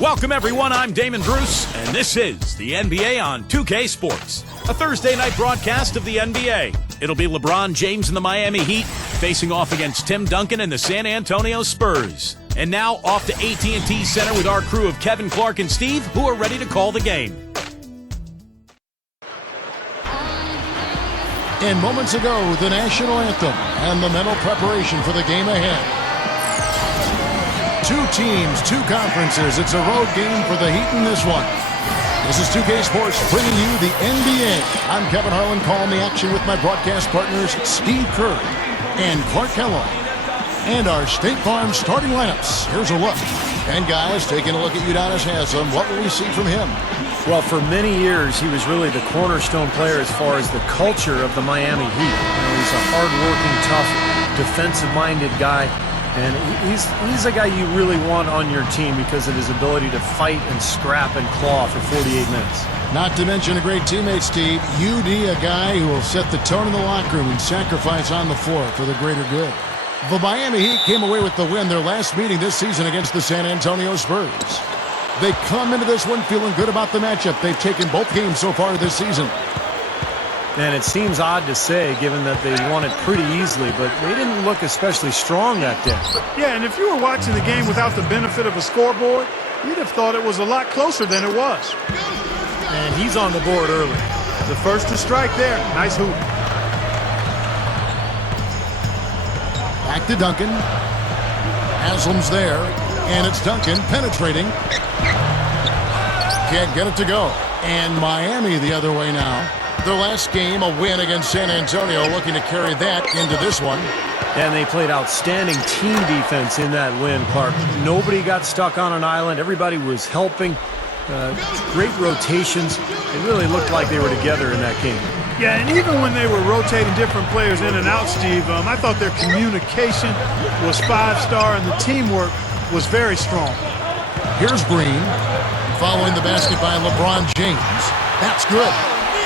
Welcome, everyone. I'm Damon Bruce, and this is the NBA on 2K Sports, a Thursday night broadcast of the NBA. It'll be LeBron James and the Miami Heat facing off against Tim Duncan and the San Antonio Spurs. And now off to AT&T Center with our crew of Kevin, Clark, and Steve, who are ready to call the game. And moments ago, the national anthem and the mental preparation for the game ahead. Two teams, two conferences. It's a road game for the Heat in this one. This is 2K Sports bringing you the NBA. I'm Kevin Harlan calling the action with my broadcast partners Steve Kerr and Clark Kellogg. And our State Farm starting lineups. Here's a look. And guys, taking a look at Udonis Haslem, what will we see from him? Well, for many years, he was really the cornerstone player as far as the culture of the Miami Heat. He's a hard-working, tough, defensive-minded guy. And he's a guy you really want on your team because of his ability to fight and scrap and claw for 48 minutes. Not to mention a great teammate, Steve. UD, a guy who will set the tone in the locker room and sacrifice on the floor for the greater good. The Miami Heat came away with the win their last meeting this season against the San Antonio Spurs. They come into this one feeling good about the matchup. They've taken both games so far this season. And it seems odd to say, given that they won it pretty easily, but they didn't look especially strong that day. Yeah, and if you were watching the game without the benefit of a scoreboard, you'd have thought it was a lot closer than it was. And he's on the board early. The first to strike there. Nice hoop. Back to Duncan. Haslem's there, and it's Duncan penetrating. Can't get it to go. And Miami the other way now. Their last game, a win against San Antonio, looking to carry that into this one. And they played outstanding team defense in that win, Clark. Nobody got stuck on an island. Everybody was helping. Great rotations. It really looked like they were together in that game. Yeah, and even when they were rotating different players in and out, Steve, I thought their communication was five-star and the teamwork was very strong. Here's Green, following the basket by LeBron James. That's good.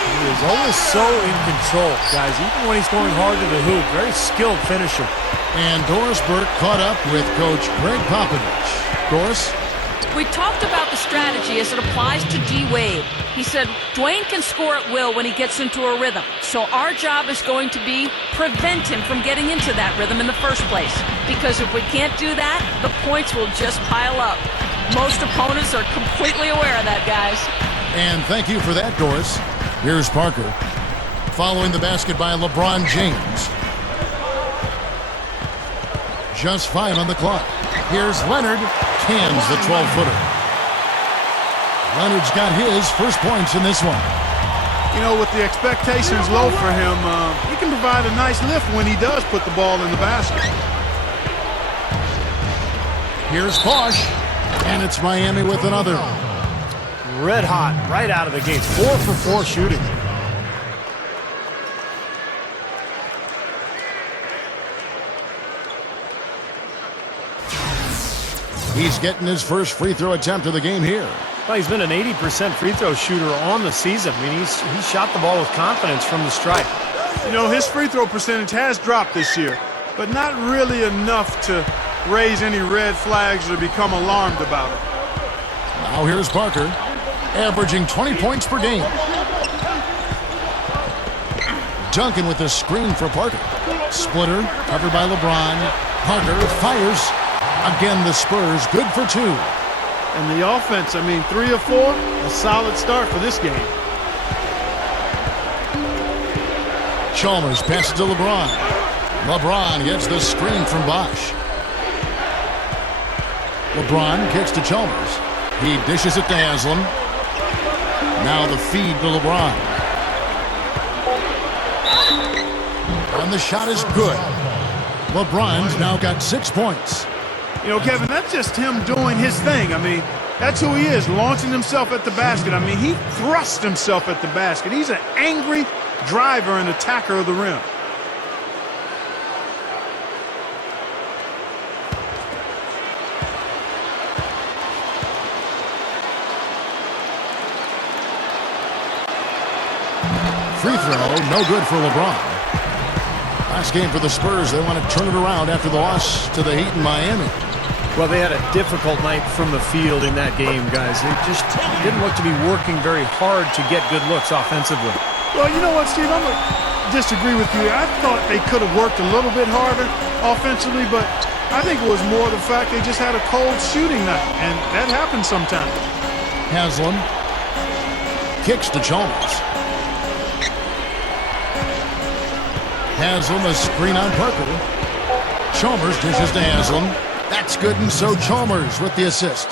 He is always so in control, guys, even when he's going hard to the hoop. Very skilled finisher. And Doris Burke caught up with Coach Greg Popovich. Doris? We talked about the strategy as it applies to D-Wade. He said Dwayne can score at will when he gets into a rhythm. So our job is going to be prevent him from getting into that rhythm in the first place. Because if we can't do that, the points will just pile up. Most opponents are completely aware of that, guys. And thank you for that, Doris. Here's Parker, following the basket by LeBron James. Just 5 on the clock. Here's Leonard, cans the 12-footer. Leonard's got his first points in this one. You know, with the expectations low for him, he can provide a nice lift when he does put the ball in the basket. Here's Bosch, and it's Miami with another. Red hot right out of the gates. 4 for 4 shooting. He's getting his first free throw attempt of the game here. Well, he's been an 80% free throw shooter on the season. I mean, he shot the ball with confidence from the stripe. You know, his free throw percentage has dropped this year, but not really enough to raise any red flags or become alarmed about it. Now here's Parker, averaging 20 points per game. Duncan with a screen for Parker. Splitter, covered by LeBron. Parker fires. Again, the Spurs, good for 2. And the offense, 3 or 4, a solid start for this game. Chalmers passes to LeBron. LeBron gets the screen from Bosch. LeBron kicks to Chalmers. He dishes it to Haslem. Now the feed to LeBron. And the shot is good. LeBron's now got 6 points. You know, Kevin, that's just him doing his thing. That's who he is, launching himself at the basket. He thrusts himself at the basket. He's an angry driver and attacker of the rim. Free throw, no good for LeBron. Last game for the Spurs. They want to turn it around after the loss to the Heat in Miami. Well, they had a difficult night from the field in that game, guys. They just didn't look to be working very hard to get good looks offensively. Well, you know what, Steve? I'm going to disagree with you. I thought they could have worked a little bit harder offensively, but I think it was more the fact they just had a cold shooting night, and that happens sometimes. Haslam kicks to Chalmers. Haslam, a screen on Parker. Chalmers dishes to Haslam. That's good, and so Chalmers with the assist.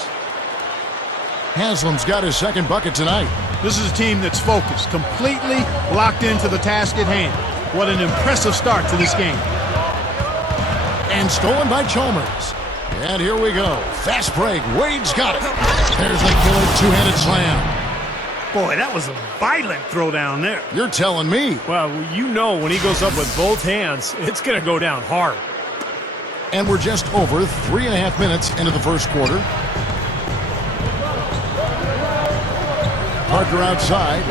Haslam's got his second bucket tonight. This is a team that's focused, completely locked into the task at hand. What an impressive start to this game. And stolen by Chalmers. And here we go. Fast break. Wade's got it. There's the killer two-handed slam. Boy, that was a violent throw down there. You're telling me. Well, you know when he goes up with both hands, it's going to go down hard. And we're just over 3.5 minutes into the first quarter. Parker outside.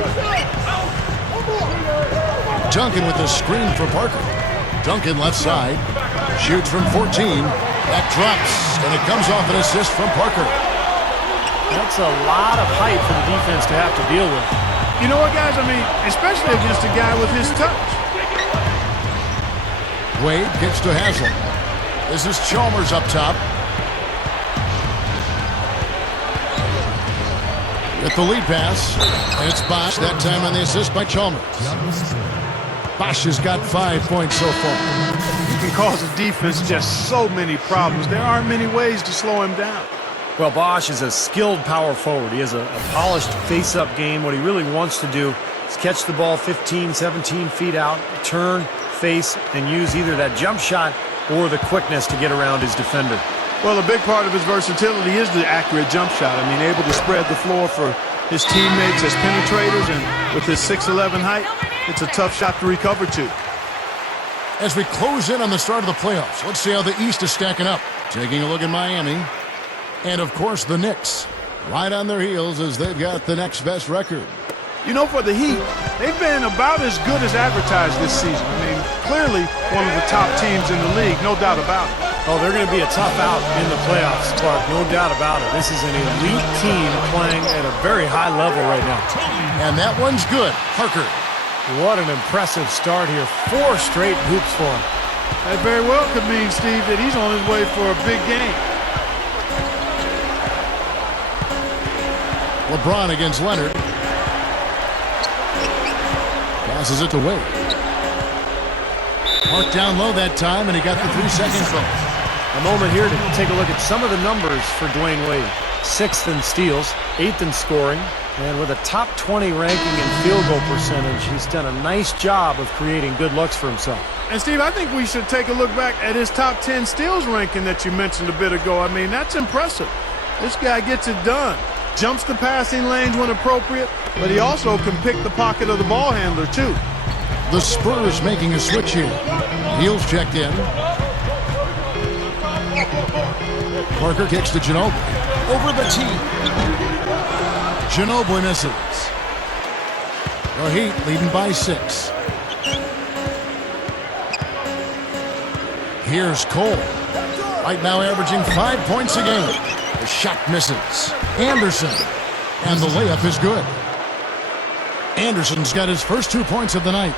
Duncan with the screen for Parker. Duncan left side. Shoots from 14. That drops, and it comes off an assist from Parker. That's a lot of height for the defense to have to deal with. You know what, guys? I mean, especially against a guy with his touch. Wade gets to Haslam. This is Chalmers up top. With the lead pass, and it's Bosch, that time on the assist by Chalmers. Bosch has got 5 points so far. You can cause a defense just so many problems. There aren't many ways to slow him down. Well, Bosch is a skilled power forward. He has a polished face-up game. What he really wants to do is catch the ball 15, 17 feet out, turn, face, and use either that jump shot or the quickness to get around his defender. Well, a big part of his versatility is the accurate jump shot. I mean, able to spread the floor for his teammates as penetrators, and with his 6'11" height, it's a tough shot to recover to. As we close in on the start of the playoffs, let's see how the East is stacking up. Taking a look at Miami. And, of course, the Knicks. Right on their heels as they've got the next best record. You know, for the Heat, they've been about as good as advertised this season. I mean, clearly one of the top teams in the league, no doubt about it. Oh, they're going to be a tough out in the playoffs, Clark, no doubt about it. This is an elite team playing at a very high level right now. And that one's good. Parker. What an impressive start here. 4 straight hoops for him. That very well could mean, Steve, that he's on his way for a big game. LeBron against Leonard. Passes it to Wade. Marked down low that time, and he got the 3-second bonus. A moment here to take a look at some of the numbers for Dwayne Wade. 6th in steals, 8th in scoring, and with a top 20 ranking in field goal percentage, he's done a nice job of creating good looks for himself. And, Steve, I think we should take a look back at his top 10 steals ranking that you mentioned a bit ago. I mean, that's impressive. This guy gets it done. Jumps the passing lanes when appropriate, but he also can pick the pocket of the ball handler, too. The Spurs making a switch here. Neal's checked in. Parker kicks to Ginobili. Over the tee. Ginobili misses. The Heat leading by 6. Here's Cole. Right now averaging 5 points a game. The shot misses. Anderson. And the layup is good. Anderson's got his first 2 points of the night.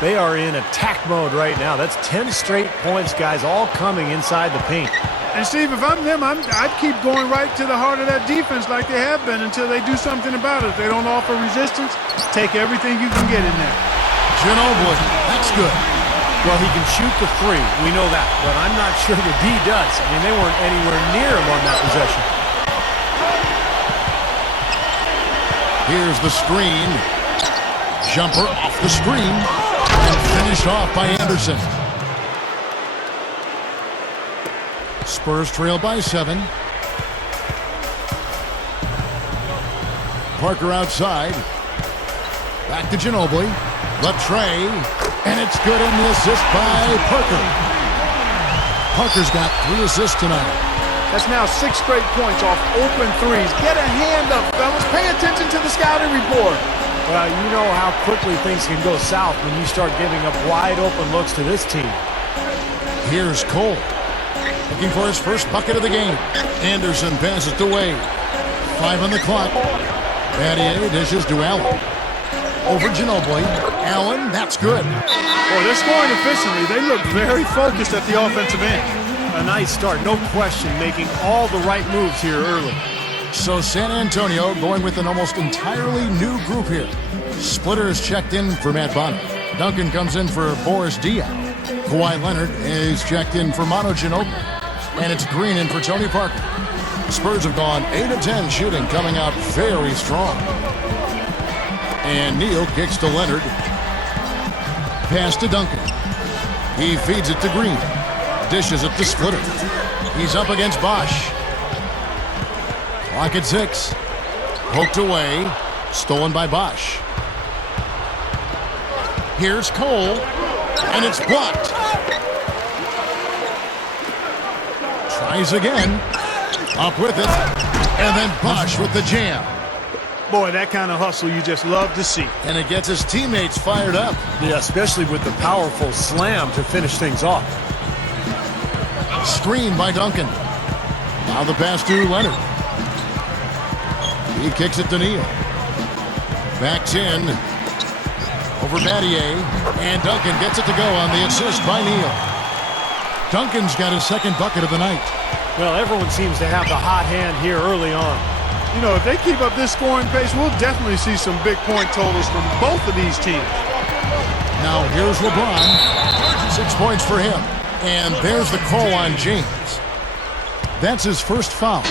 They are in attack mode right now. That's 10 straight points, guys, all coming inside the paint. And, Steve, if I'm them, I'd keep going right to the heart of that defense like they have been until they do something about it. If they don't offer resistance, take everything you can get in there. Ginobili. That's good. Well, he can shoot the 3. We know that. But I'm not sure the D does. I mean, they weren't anywhere near him on that possession. Here's the screen. Jumper off the screen. And finished off by Anderson. Spurs trail by 7. Parker outside. Back to Ginobili. The tray. And it's good in the assist by Parker. Parker's got 3 assists tonight. That's now 6 straight points off open threes. Get a hand up, fellas. Pay attention to the scouting report. Well, you know how quickly things can go south when you start giving up wide open looks to this team. Here's Cole, looking for his first bucket of the game. Anderson passes to Wade. 5 on the clock. Battier dishes to Allen. Over Ginobili. Allen, that's good. Boy, they're scoring efficiently. They look very focused at the offensive end. A nice start, no question, making all the right moves here early. So San Antonio going with an almost entirely new group here. Splitters checked in for Matt Bonner. Duncan comes in for Boris Diaw. Kawhi Leonard is checked in for Manu Ginobili. And it's Green in for Tony Parker. Spurs have gone 8 of 10 shooting, coming out very strong. And Neal kicks to Leonard. Pass to Duncan. He feeds it to Green. Dishes it to Splitter. He's up against Bosch. Clock at 6. Poked away. Stolen by Bosch. Here's Cole. And it's blocked. Tries again. Up with it. And then Bosch with the jam. Boy, that kind of hustle you just love to see. And it gets his teammates fired up. Yeah, especially with the powerful slam to finish things off. Screen by Duncan. Now the pass to Leonard. He kicks it to Neal. Backs in. Over Battier. And Duncan gets it to go on the assist by Neal. Duncan's got his second bucket of the night. Well, everyone seems to have the hot hand here early on. You know, if they keep up this scoring pace, we'll definitely see some big point totals from both of these teams. Now here's LeBron. 6 points for him. And there's the call on James. That's his first foul.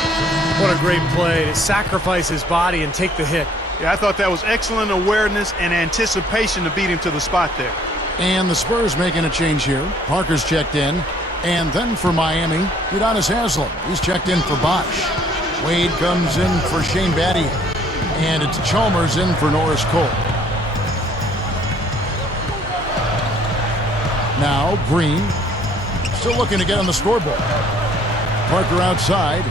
What a great play to sacrifice his body and take the hit. Yeah, I thought that was excellent awareness and anticipation to beat him to the spot there. And the Spurs making a change here. Parker's checked in. And then for Miami, Udonis Haslem. He's checked in for Bosch. Wade comes in for Shane Battier. And it's Chalmers in for Norris Cole. Now Green. Still looking to get on the scoreboard. Parker outside.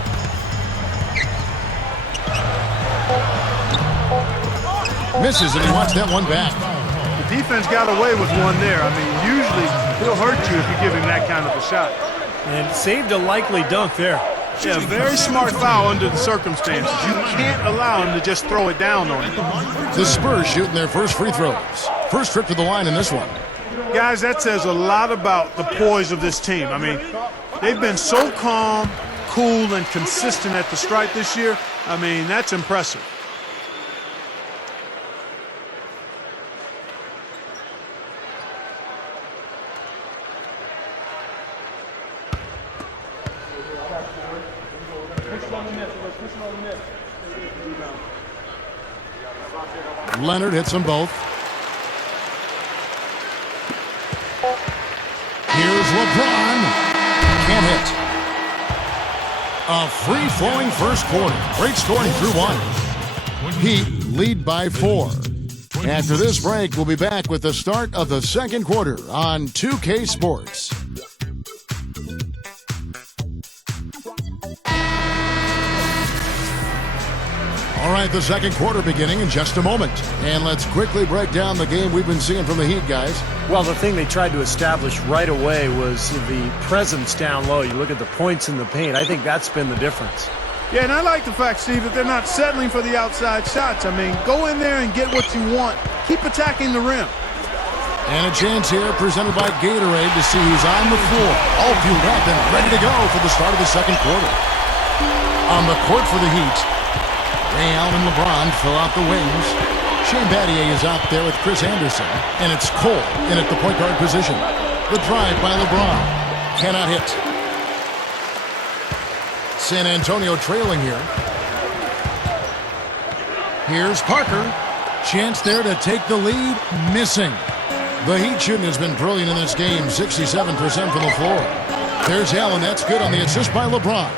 Misses, and he wants that one back. The defense got away with one there. I mean, usually he'll hurt you if you give him that kind of a shot. And saved a likely dunk there. Yeah, very smart foul under the circumstances. You can't allow him to just throw it down on you. The Spurs shooting their first free throws. First trip to the line in this one. Guys, that says a lot about the poise of this team. I mean, they've been so calm, cool, and consistent at the stripe this year. I mean, that's impressive. Leonard hits them both. Here's LeBron. Can't hit. A free-flowing first quarter. Great scoring through one. Heat lead by 4. After this break, we'll be back with the start of the second quarter on 2K Sports. All right, the second quarter beginning in just a moment. And let's quickly break down the game we've been seeing from the Heat, guys. Well, the thing they tried to establish right away was the presence down low. You look at the points in the paint. I think that's been the difference. Yeah, and I like the fact, Steve, that they're not settling for the outside shots. I mean, go in there and get what you want. Keep attacking the rim. And a chance here presented by Gatorade to see who's on the floor. All fueled up and ready to go for the start of the second quarter. On the court for the Heat, Ray Allen and LeBron fill out the wings. Shane Battier is out there with Chris Anderson. And it's Cole in at the point guard position. The drive by LeBron. Cannot hit. San Antonio trailing here. Here's Parker. Chance there to take the lead. Missing. The Heat shooting has been brilliant in this game. 67% from the floor. There's Allen. That's good on the assist by LeBron.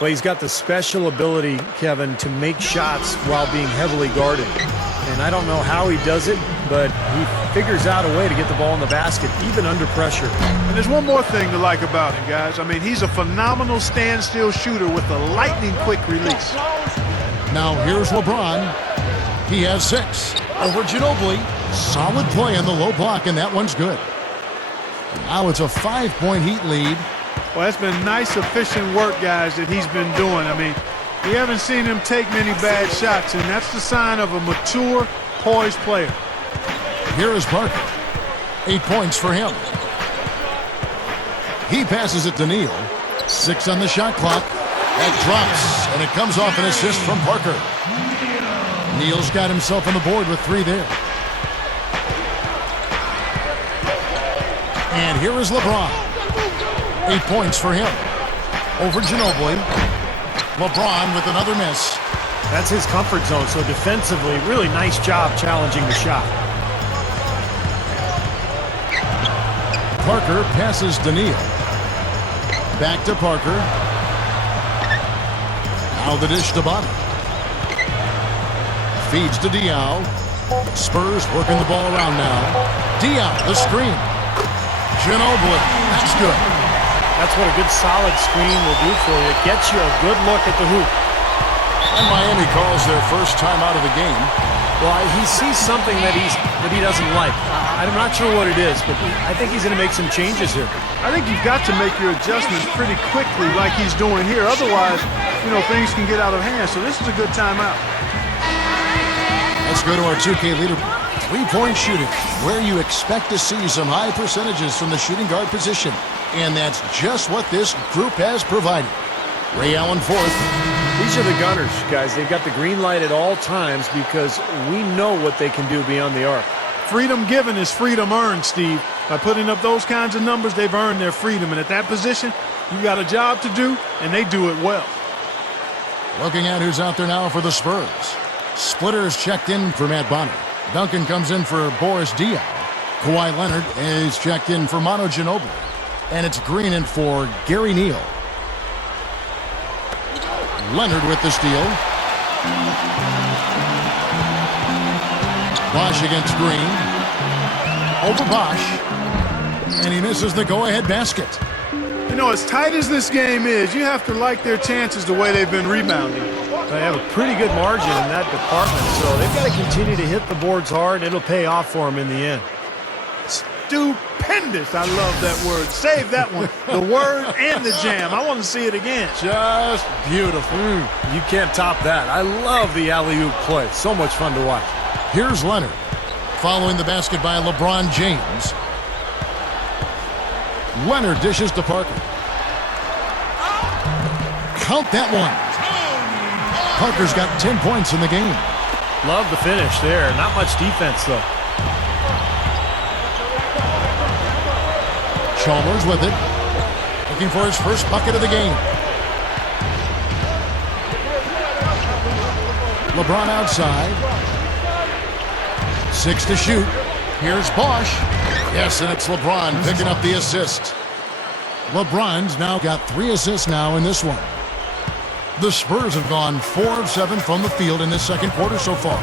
Well, he's got the special ability, Kevin, to make shots while being heavily guarded. And I don't know how he does it, but he figures out a way to get the ball in the basket, even under pressure. And there's one more thing to like about him, guys. I mean, he's a phenomenal standstill shooter with a lightning-quick release. Now here's LeBron. He has 6. Over Ginobili. Solid play on the low block, and that one's good. Now it's a 5-point Heat lead. Well, that's been nice, efficient work, guys, that he's been doing. I mean, we haven't seen him take many bad shots, and that's the sign of a mature, poised player. Here is Parker. 8 points for him. He passes it to Neal. 6 on the shot clock. That drops, and it comes off an assist from Parker. Neal's got himself on the board with 3 there. And here is LeBron. 8 points for him. Over Ginobili. LeBron with another miss. That's his comfort zone, so defensively, really nice job challenging the shot. Parker passes to Neal. Back to Parker. Now the dish to Bobby. Feeds to Diaw. Spurs working the ball around now. Diaw, the screen. Ginobili, that's good. That's what a good solid screen will do for you. It gets you a good look at the hoop. And Miami calls their first time out of the game. Well, he sees something that he doesn't like. I'm not sure what it is, but I think he's going to make some changes here. I think you've got to make your adjustments pretty quickly like he's doing here. Otherwise, things can get out of hand. So this is a good timeout. Let's go to our 2K leaderboard. 3-point shooting, where you expect to see some high percentages from the shooting guard position. And that's just what this group has provided. Ray Allen fourth. These are the gunners, guys. They've got the green light at all times because we know what they can do beyond the arc. Freedom given is freedom earned, Steve. By putting up those kinds of numbers, they've earned their freedom. And at that position, you got a job to do, and they do it well. Looking at who's out there now for the Spurs. Splitter is checked in for Matt Bonner. Duncan comes in for Boris Diaw. Kawhi Leonard is checked in for Manu Ginobili. And it's Green in for Gary Neal. Leonard with the steal. Bosh against Green. Over Bosh. And he misses the go-ahead basket. As tight as this game is, you have to like their chances the way they've been rebounding. They have a pretty good margin in that department, so they've got to continue to hit the boards hard, and it'll pay off for them in the end. Stupendous. I love that word. Save that one. The word and the jam. I want to see it again. Just beautiful. You can't top that. I love the alley-oop play. So much fun to watch. Here's Leonard. Following the basket by LeBron James. Leonard dishes to Parker. Count that one. Parker's got 10 points in the game. Love the finish there. Not much defense, though. Chalmers with it. Looking for his first bucket of the game. LeBron outside. 6 to shoot. Here's Bosh. Yes, and it's LeBron picking up the assist. LeBron's now got 3 assists now in this one. The Spurs have gone 4 of 7 from the field in this second quarter so far.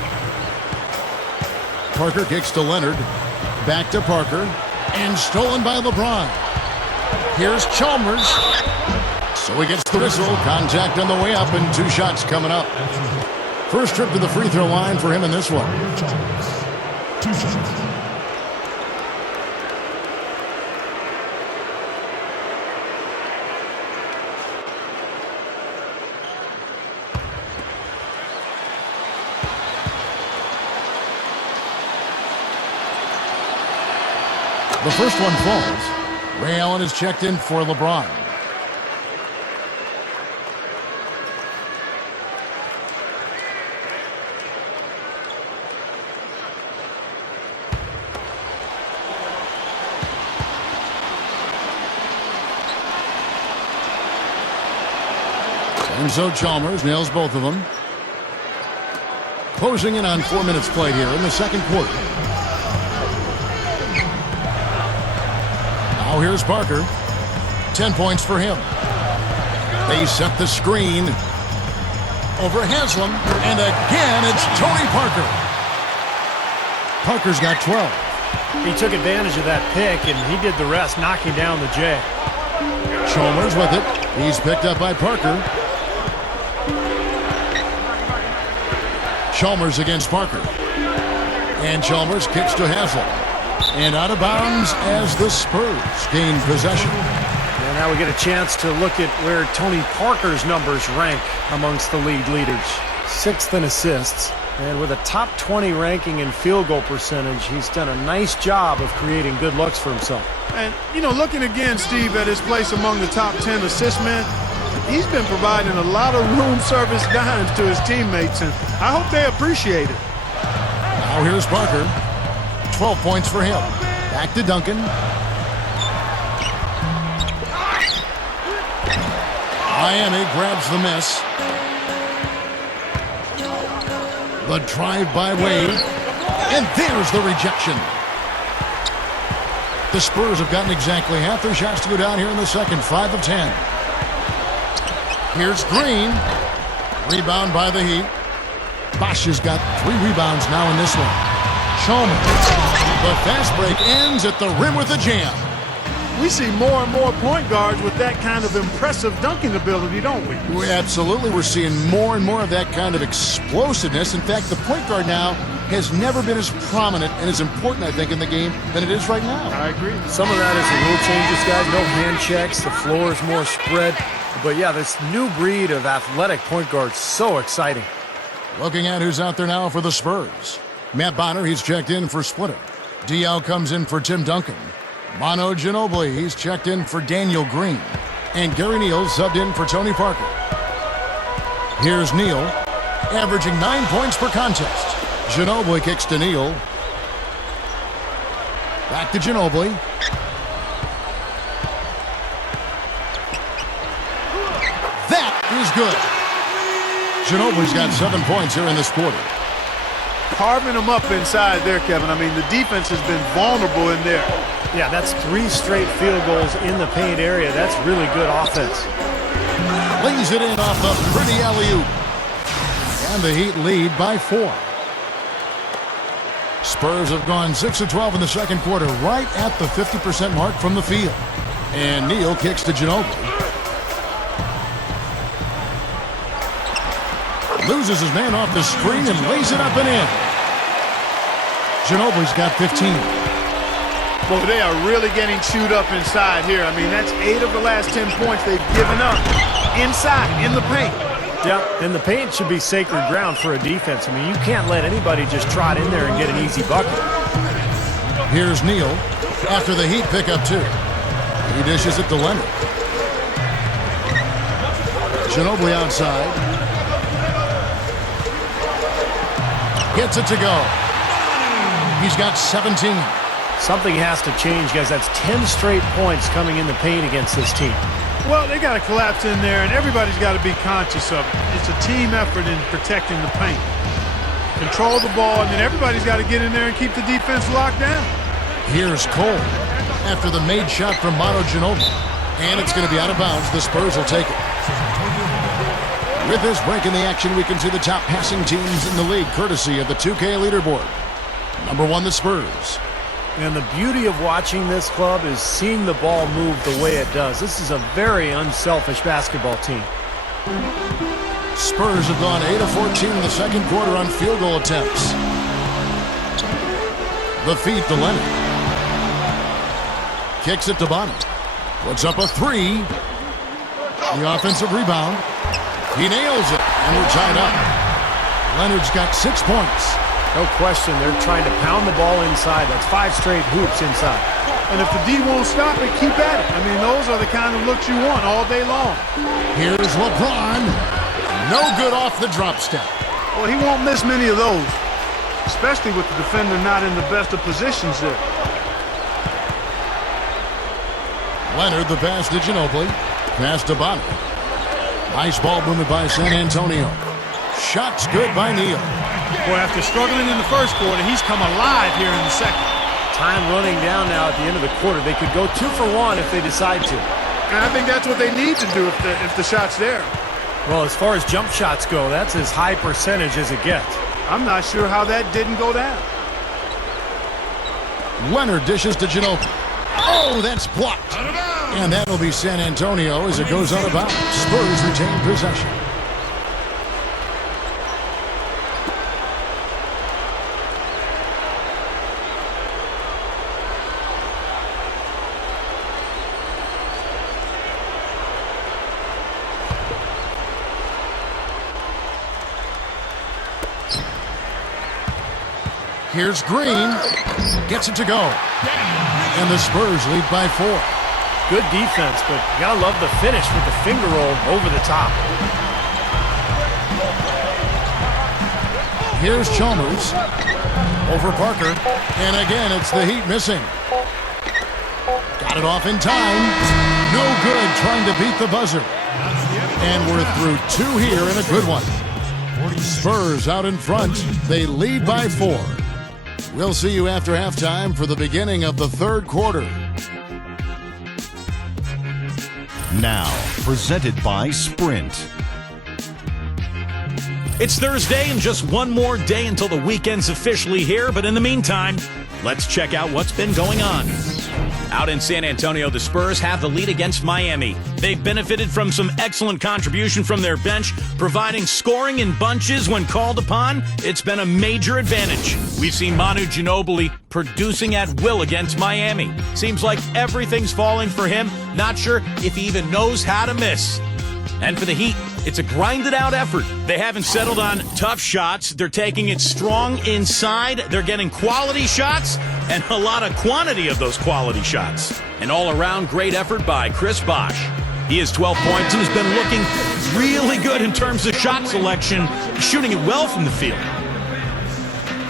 Parker kicks to Leonard. Back to Parker. And stolen by LeBron. Here's Chalmers. So he gets the whistle. Contact on the way up and 2 shots coming up. First trip to the free throw line for him in this one. 2 shots. The first one falls. Ray Allen is checked in for LeBron. And so Chalmers nails both of them. Closing in on 4 minutes played here in the second quarter. Now here's Parker. 10 points for him. They set the screen. Over Haslam. And again, it's Tony Parker. Parker's got 12. He took advantage of that pick, and he did the rest, knocking down the J. Chalmers with it. He's picked up by Parker. Chalmers against Parker. And Chalmers kicks to Hazel. And out of bounds as the Spurs gain possession. And now we get a chance to look at where Tony Parker's numbers rank amongst the league leaders. 6th in assists. And with a top 20 ranking in field goal percentage, he's done a nice job of creating good looks for himself. And, you know, looking again, Steve, at his place among the top 10 assist men, he's been providing a lot of room service dimes to his teammates, and I hope they appreciate it. Now here's Parker. 12 points for him. Back to Duncan. Miami grabs the miss. The drive by Wade. And there's the rejection. The Spurs have gotten exactly half their shots to go down here in the second. 5 of 10. Here's Green. Rebound by the Heat. Bosch has got 3 rebounds now in this one. Chalmers. The fast break ends at the rim with a jam. We see more and more point guards with that kind of impressive dunking ability, don't we? Absolutely. We're seeing more and more of that kind of explosiveness. In fact, the point guard now has never been as prominent and as important, I think, in the game than it is right now. I agree. Some of that is the rule changes, guys. No hand checks. The floor is more spread. But, yeah, this new breed of athletic point guard is so exciting. Looking at who's out there now for the Spurs. Matt Bonner, he's checked in for Splitter. DL comes in for Tim Duncan. Mono Ginobili, he's checked in for Daniel Green. And Gary Neal subbed in for Tony Parker. Here's Neal, averaging 9 points per contest. Ginobili kicks to Neal. Back to Ginobili. That is good. Ginobili's got 7 points here in this quarter. Carving them up inside there, Kevin. I mean, the defense has been vulnerable in there. Yeah, that's 3 straight field goals in the paint area. That's really good offense. Lays it in off the pretty alley-oop. And the Heat lead by 4. Spurs have gone 6 of 12 in the second quarter, right at the 50% mark from the field. And Neal kicks to Ginobili. Loses his man off the screen and lays it up and in. Ginobili's got 15. Boy, they are really getting chewed up inside here. I mean, that's 8 of the last 10 points they've given up inside, in the paint. Yeah, and the paint should be sacred ground for a defense. I mean, you can't let anybody just trot in there and get an easy bucket. Here's Neal after the Heat pick up 2. He dishes it to Leonard. Ginobili outside. Gets it to go. He's got 17. Something has to change, guys. That's 10 straight points coming in the paint against this team. Well, they got to collapse in there, and everybody's got to be conscious of it. It's a team effort in protecting the paint. Control the ball, and then everybody's got to get in there and keep the defense locked down. Here's Cole after the made shot from Mono Ginobili. And it's going to be out of bounds. The Spurs will take it. With this break in the action, we can see the top passing teams in the league, courtesy of the 2K leaderboard. Number 1, the Spurs. And the beauty of watching this club is seeing the ball move the way it does. This is a very unselfish basketball team. Spurs have gone 8 of 14 in the second quarter on field goal attempts. The feed to Leonard. Kicks it to Bonner. Puts up a 3. The offensive rebound. He nails it, and we're tied up. Leonard's got 6 points. No question, they're trying to pound the ball inside. That's 5 straight hoops inside. And if the D won't stop it, keep at it. I mean, those are the kind of looks you want all day long. Here's LeBron. No good off the drop step. Well, he won't miss many of those, especially with the defender not in the best of positions there. Leonard, the pass to Ginobili. Pass to Bonner. Nice ball movement by San Antonio. Shots good by Neal. Boy, after struggling in the first quarter, he's come alive here in the second. Time running down now at the end of the quarter. They could go 2 for 1 if they decide to. And I think that's what they need to do if the shot's there. Well, as far as jump shots go, that's as high percentage as it gets. I'm not sure how that didn't go down. Leonard dishes to Ginobili. Oh, that's blocked. And that'll be San Antonio as it goes out of bounds. Spurs retain possession. Here's Green. Gets it to go. And the Spurs lead by 4. Good defense, but you gotta love the finish with the finger roll over the top. Here's Chalmers. Over Parker. And again, it's the Heat missing. Got it off in time. No good trying to beat the buzzer. And we're through 2 here in a good one. Spurs out in front. They lead by 4. We'll see you after halftime for the beginning of the third quarter. Now, presented by Sprint. It's Thursday and just one more day until the weekend's officially here, but in the meantime, let's check out what's been going on. Out in San Antonio, the Spurs have the lead against Miami. They've benefited from some excellent contribution from their bench, providing scoring in bunches when called upon. It's been a major advantage. We've seen Manu Ginobili producing at will against Miami. Seems like everything's falling for him. Not sure if he even knows how to miss. And for the Heat, it's a grinded-out effort. They haven't settled on tough shots. They're taking it strong inside. They're getting quality shots and a lot of quantity of those quality shots. An all-around great effort by Chris Bosh. He has 12 points and has been looking really good in terms of shot selection, shooting it well from the field.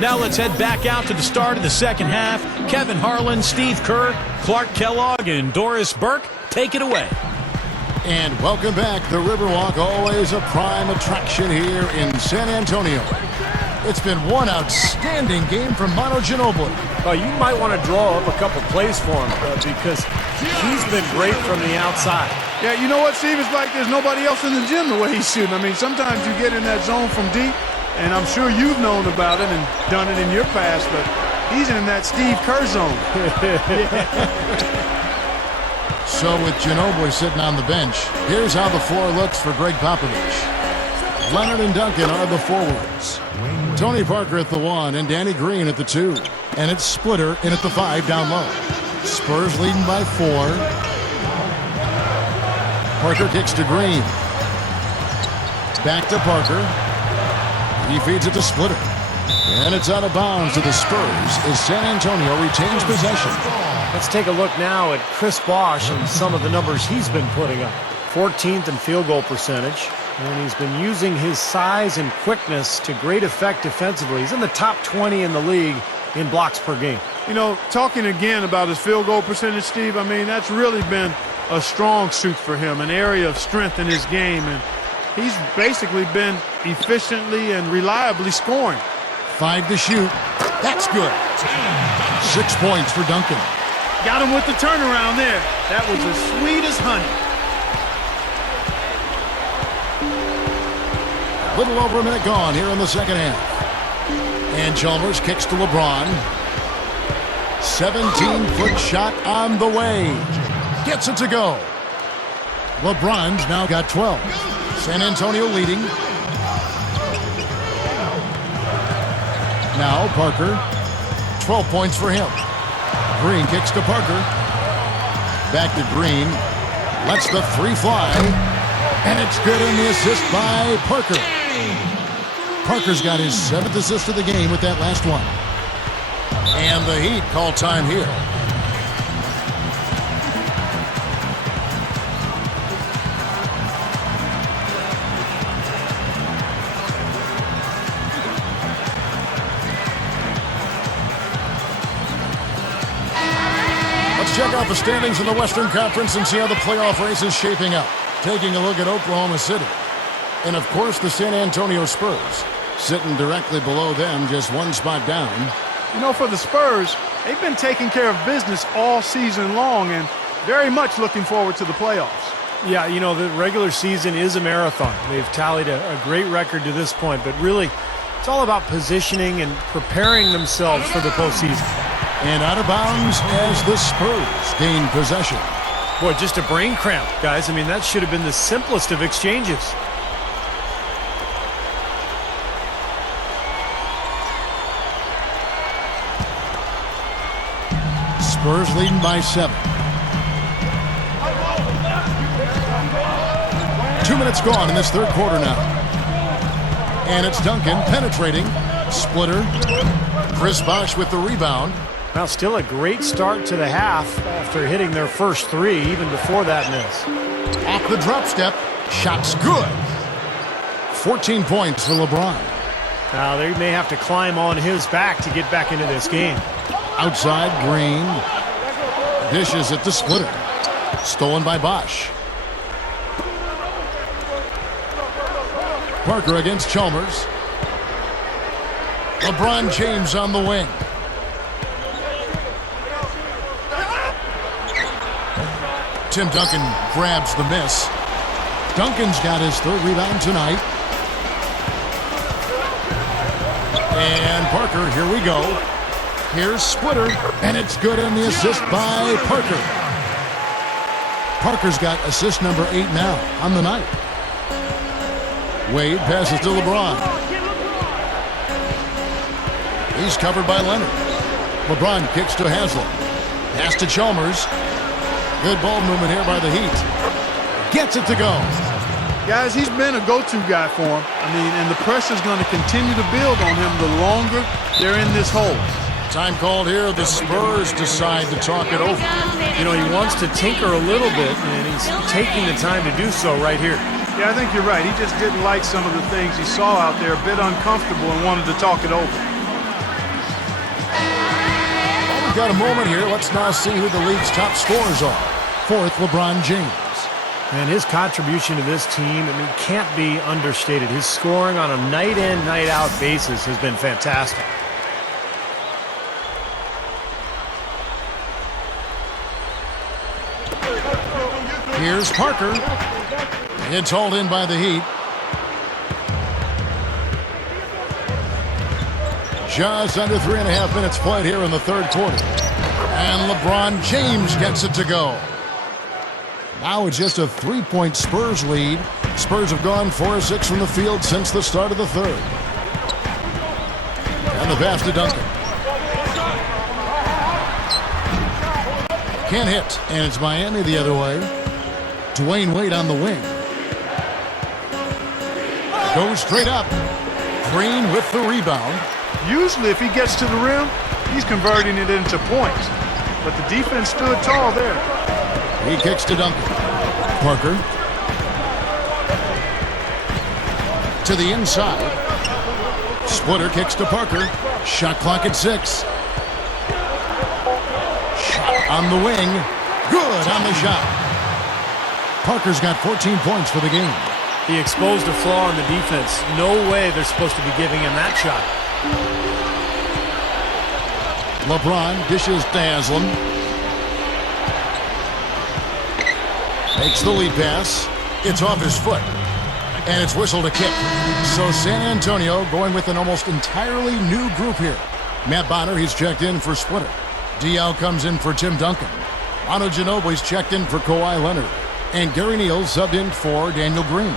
Now let's head back out to the start of the second half. Kevin Harlan, Steve Kerr, Clark Kellogg, and Doris Burke take it away. And welcome back. The Riverwalk, always a prime attraction here in San Antonio. It's been one outstanding game from Manu Ginobili. You might want to draw up a couple plays for him because he's been great from the outside. Yeah, you know what, Steve? It's like there's nobody else in the gym the way he's shooting. I mean, sometimes you get in that zone from deep, and I'm sure you've known about it and done it in your past, but he's in that Steve Kerr zone. So with Ginobili sitting on the bench, here's how the floor looks for Greg Popovich. Leonard and Duncan are the forwards. Tony Parker at the 1 and Danny Green at the 2. And it's Splitter in at the 5 down low. Spurs leading by 4. Parker kicks to Green. Back to Parker. He feeds it to Splitter. And it's out of bounds to the Spurs as San Antonio retains possession. Let's take a look now at Chris Bosh and some of the numbers he's been putting up. 14th in field goal percentage, and he's been using his size and quickness to great effect defensively. He's in the top 20 in the league in blocks per game. You know, talking again about his field goal percentage, Steve, I mean, that's really been a strong suit for him, an area of strength in his game, and he's basically been efficiently and reliably scoring. 5 to shoot. That's good. 6 points for Duncan. Got him with the turnaround there. That was as sweet as honey. A little over a minute gone here in the second half. And Chalmers kicks to LeBron. 17-foot shot on the way. Gets it to go. LeBron's now got 12. San Antonio leading. Now Parker. 12 points for him. Green kicks to Parker. Back to Green. Lets the 3 fly. And it's good in the assist by Parker. Parker's got his 7th assist of the game with that last one. And the Heat call time here. Check out the standings in the Western Conference and see how the playoff race is shaping up. Taking a look at Oklahoma City. And, of course, the San Antonio Spurs. Sitting directly below them, just 1 spot down. You know, for the Spurs, they've been taking care of business all season long and very much looking forward to the playoffs. Yeah, you know, the regular season is a marathon. They've tallied a great record to this point, but really, it's all about positioning and preparing themselves for the postseason. And out of bounds as the Spurs gain possession. Boy, just a brain cramp, guys. I mean, that should have been the simplest of exchanges. Spurs leading by 7. 2 minutes gone in this third quarter now. And it's Duncan penetrating. Splitter. Chris Bosh with the rebound. Well, still a great start to the half after hitting their first three, even before that miss. Off the drop step. Shot's good. 14 points for LeBron. Now, they may have to climb on his back to get back into this game. Outside, Green. Dishes at the splitter. Stolen by Bosh. Parker against Chalmers. LeBron James on the wing. Tim Duncan grabs the miss. Duncan's got his third rebound tonight. And Parker, here we go. Here's Splitter, and it's good on the assist by Parker. Parker's got assist number 8 now on the night. Wade passes to LeBron. He's covered by Leonard. LeBron kicks to Haslam. Pass to Chalmers. Good ball movement here by the Heat. Gets it to go. Guys, he's been a go-to guy for him. I mean, and the pressure's going to continue to build on him the longer they're in this hole. Time called here. The Spurs decide to talk it over. You know, he wants to tinker a little bit, and he's taking the time to do so right here. Yeah, I think you're right. He just didn't like some of the things he saw out there, a bit uncomfortable, and wanted to talk it over. Well, we've got a moment here. Let's now see who the league's top scorers are. Fourth, LeBron James. And his contribution to this team, I mean, can't be understated. His scoring on a night-in, night-out basis has been fantastic. Here's Parker. It's hauled in by the Heat. Just under 3.5 minutes played here in the third quarter. And LeBron James gets it to go. Now it's just a 3-point Spurs lead. Spurs have gone 4 of 6 from the field since the start of the third. And the pass to Duncan. Can't hit. And it's Miami the other way. Dwayne Wade on the wing. Goes straight up. Green with the rebound. Usually if he gets to the rim, he's converting it into points. But the defense stood tall there. He kicks to Duncan. Parker. To the inside. Splitter kicks to Parker. Shot clock at 6. Shot on the wing. Good on the shot. Parker's got 14 points for the game. He exposed a flaw in the defense. No way they're supposed to be giving him that shot. LeBron dishes to Haslam. Makes the lead pass. It's off his foot. And it's whistled a kick. So San Antonio going with an almost entirely new group here. Matt Bonner, he's checked in for Splitter. Diaw comes in for Tim Duncan. Manu Ginobili's checked in for Kawhi Leonard. And Gary Neal subbed in for Daniel Green.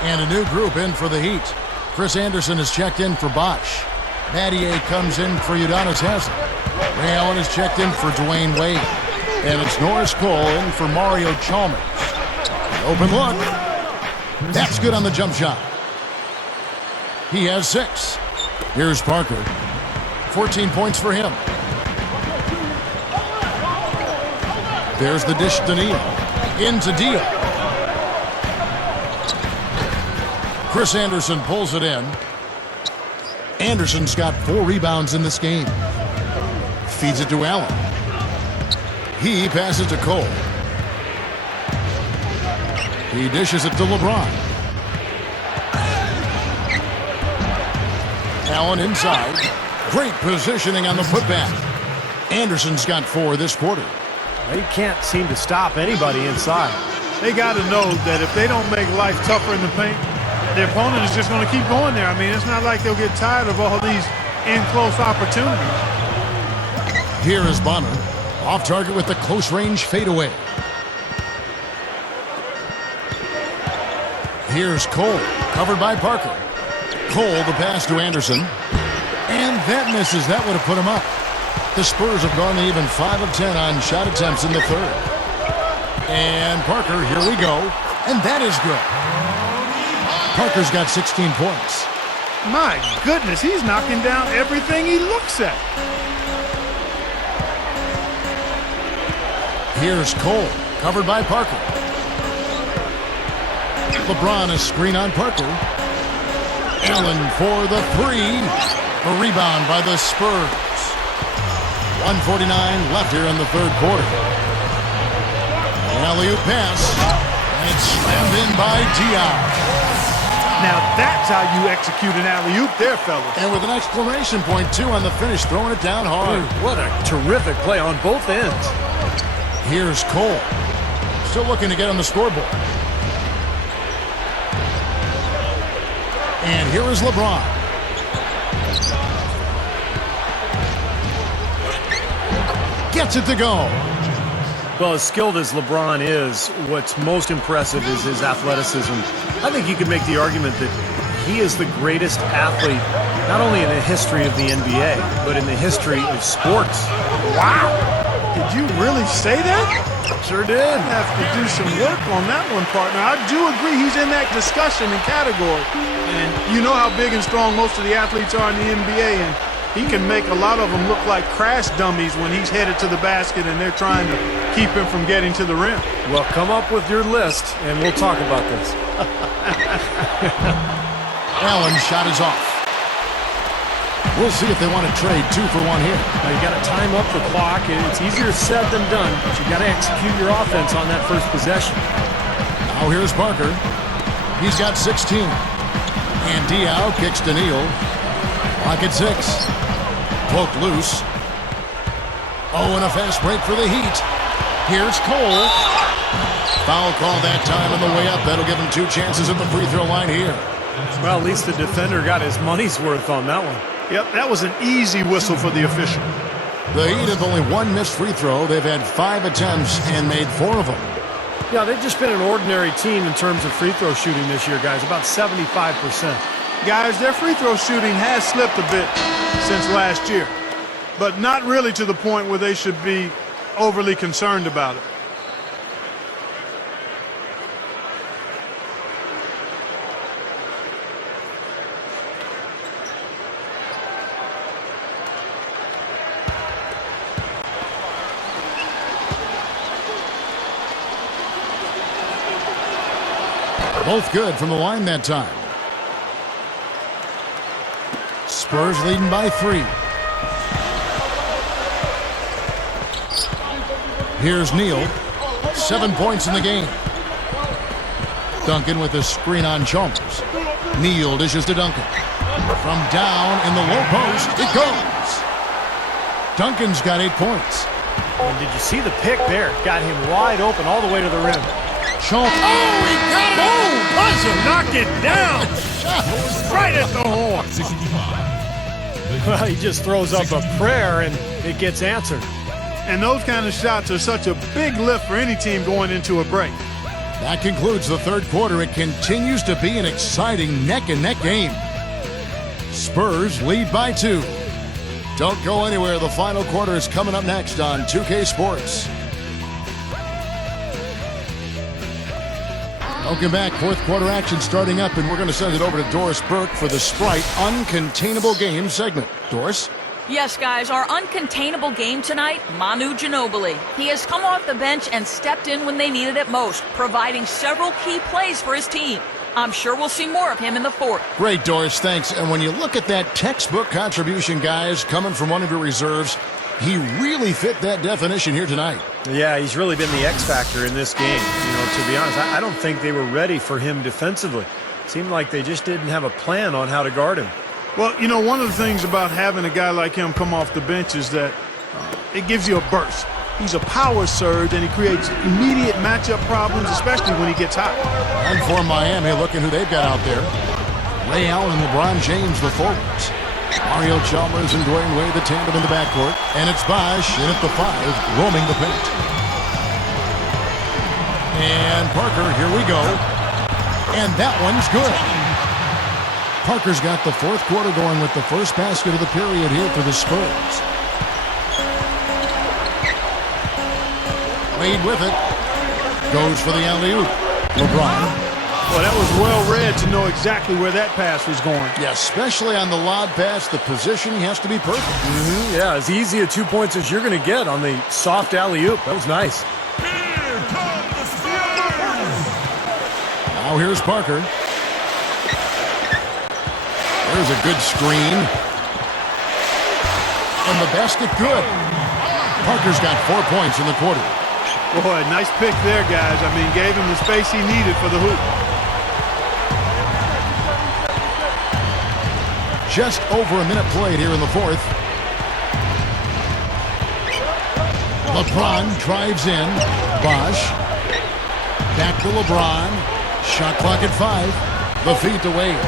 And a new group in for the Heat. Chris Anderson is checked in for Bosh. Mattier comes in for Udonis Haslem. Ray Allen is checked in for Dwayne Wade. And it's Norris Cole in for Mario Chalmers. An open look. That's good on the jump shot. He has 6. Here's Parker. 14 points for him. There's the dish to Neal. Into Diaw. Chris Anderson pulls it in. Anderson's got 4 rebounds in this game. Feeds it to Allen. He passes to Cole. He dishes it to LeBron. Allen inside. Great positioning on the putback. Anderson's got 4 this quarter. They can't seem to stop anybody inside. They got to know that if they don't make life tougher in the paint, their opponent is just going to keep going there. I mean, it's not like they'll get tired of all these in-close opportunities. Here is Bonner. Off target with the close-range fadeaway. Here's Cole, covered by Parker. Cole, the pass to Anderson. And that misses. That would have put him up. The Spurs have gone to even 5 of 10 on shot attempts in the third. And Parker, here we go. And that is good. Parker's got 16 points. My goodness, he's knocking down everything he looks at. Here's Cole, covered by Parker. LeBron a screen on Parker. Allen for the three. A rebound by the Spurs. 1:49 left here in the third quarter. An alley-oop pass. And it's slammed in by Diop. Now that's how you execute an alley-oop there, fellas. And with an exclamation point, too, on the finish, throwing it down hard. What a terrific play on both ends. Here's Cole. Still looking to get on the scoreboard. And here is LeBron. Gets it to go. Well, as skilled as LeBron is, what's most impressive is his athleticism. I think you could make the argument that he is the greatest athlete, not only in the history of the NBA, but in the history of sports. Wow! Did you really say that? Sure did. I have to do some work on that one, partner. I do agree he's in that discussion and category. And you know how big and strong most of the athletes are in the NBA, and he can make a lot of them look like crash dummies when he's headed to the basket and they're trying to keep him from getting to the rim. Well, come up with your list, and we'll talk about this. Allen's shot is off. We'll see if they want to trade 2 for 1 here. Now, you got to time up the clock. It's easier said than done, but you got to execute your offense on that first possession. Now here's Parker. He's got 16. And Diop kicks to Neal. Clock at 6. Poked loose. Oh, and a fast break for the Heat. Here's Cole. Foul call that time on the way up. That'll give him 2 chances at the free throw line here. Well, at least the defender got his money's worth on that one. Yep, that was an easy whistle for the official. The Heat have only 1 missed free throw. They've had 5 attempts and made 4 of them. Yeah, they've just been an ordinary team in terms of free throw shooting this year, guys. About 75%. Guys, their free throw shooting has slipped a bit since last year, but not really to the point where they should be overly concerned about it. Both good from the line that time. Spurs leading by 3. Here's Neal. 7 points in the game. Duncan with a screen on Chalmers. Neal dishes to Duncan. From down in the low post, it goes. Duncan's got 8 points. And did you see the pick there? Got him wide open all the way to the rim. Chalmers. Oh, he got it! Oh, buzzer! Knocked it down! Right at the horn! Well, he just throws up a prayer and it gets answered. And those kind of shots are such a big lift for any team going into a break. That concludes the third quarter. It continues to be an exciting neck-and-neck game. Spurs lead by 2. Don't go anywhere. The final quarter is coming up next on 2K Sports. Welcome back. Fourth quarter action starting up, and we're going to send it over to Doris Burke for the Sprite Uncontainable Game segment. Doris? Yes, guys, our uncontainable game tonight, Manu Ginobili. He has come off the bench and stepped in when they needed it most, providing several key plays for his team. I'm sure we'll see more of him in the fourth. Great, Doris. Thanks. And when you look at that textbook contribution, guys, coming from one of your reserves, he really fit that definition here tonight. Yeah, he's really been the X factor in this game. You know, to be honest, I don't think they were ready for him defensively. Seemed like they just didn't have a plan on how to guard him. Well, you know, one of the things about having a guy like him come off the bench is that it gives you a burst. He's a power surge, and he creates immediate matchup problems, especially when he gets hot. And for Miami, look at who they've got out there. Ray Allen and LeBron James, the forwards. Mario Chalmers and Dwayne Wade, the tandem in the backcourt. And it's Bosh in at the 5, roaming the paint. And Parker, here we go. And that one's good. Parker's got the fourth quarter going with the first basket of the period here for the Spurs. Wade with it. Goes for the alley-oop. LeBron Well, that was well read to know exactly where that pass was going. Yeah, especially on the lob pass, the positioning has to be perfect. Yeah, as easy a 2 points as you're going to get on the soft alley-oop. That was nice. Now here's Parker. There's a good screen. And the basket good. Parker's got 4 points in the quarter. Boy, nice pick there, guys. I mean, gave him the space he needed for the hoop. Just over a minute played here in the fourth. LeBron drives in. Bosch. Back to LeBron. Shot clock at 5. The feed to Wade.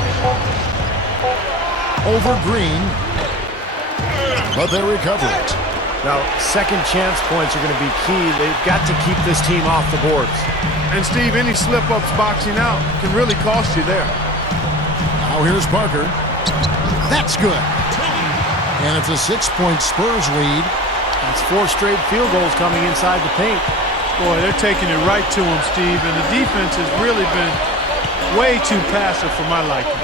Over Green. But they recover it. Now, second chance points are going to be key. They've got to keep this team off the boards. And, Steve, any slip-ups boxing out can really cost you there. Now here's Parker. That's good. And it's a 6-point Spurs lead. That's 4 straight field goals coming inside the paint. Boy, they're taking it right to him, Steve. And the defense has really been way too passive for my liking.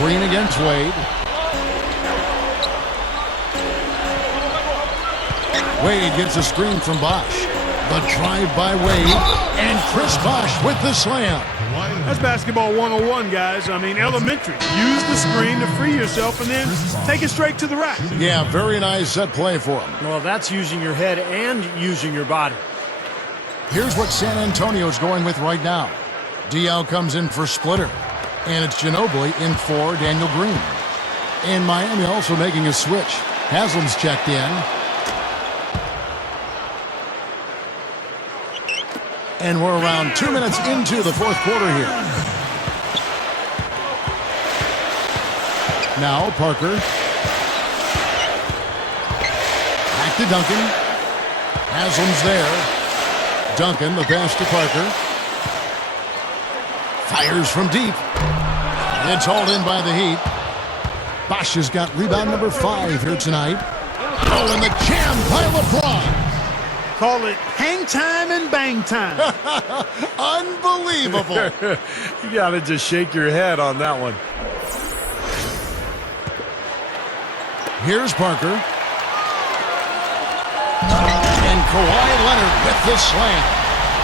Green against Wade. Wade gets a screen from Bosch. The drive by Wade. And Chris Bosch with the slam. That's basketball 101, guys. I mean, elementary. Use the screen to free yourself and then take it straight to the rack. Yeah, very nice set play for him. Well, that's using your head and using your body. Here's what San Antonio's going with right now. Diaw comes in for Splitter. And it's Ginobili in for Daniel Green. And Miami also making a switch. Haslam's checked in. And we're around 2 minutes into the fourth quarter here. Now Parker. Back to Duncan. Haslam's there. Duncan, the pass to Parker. Fires from deep. It's hauled in by the Heat. Bosch has got rebound number 5 here tonight. Oh, and the jam by LeBron. Call it hang time and bang time. Unbelievable. You got to just shake your head on that one. Here's Parker. And Kawhi Leonard with the slam.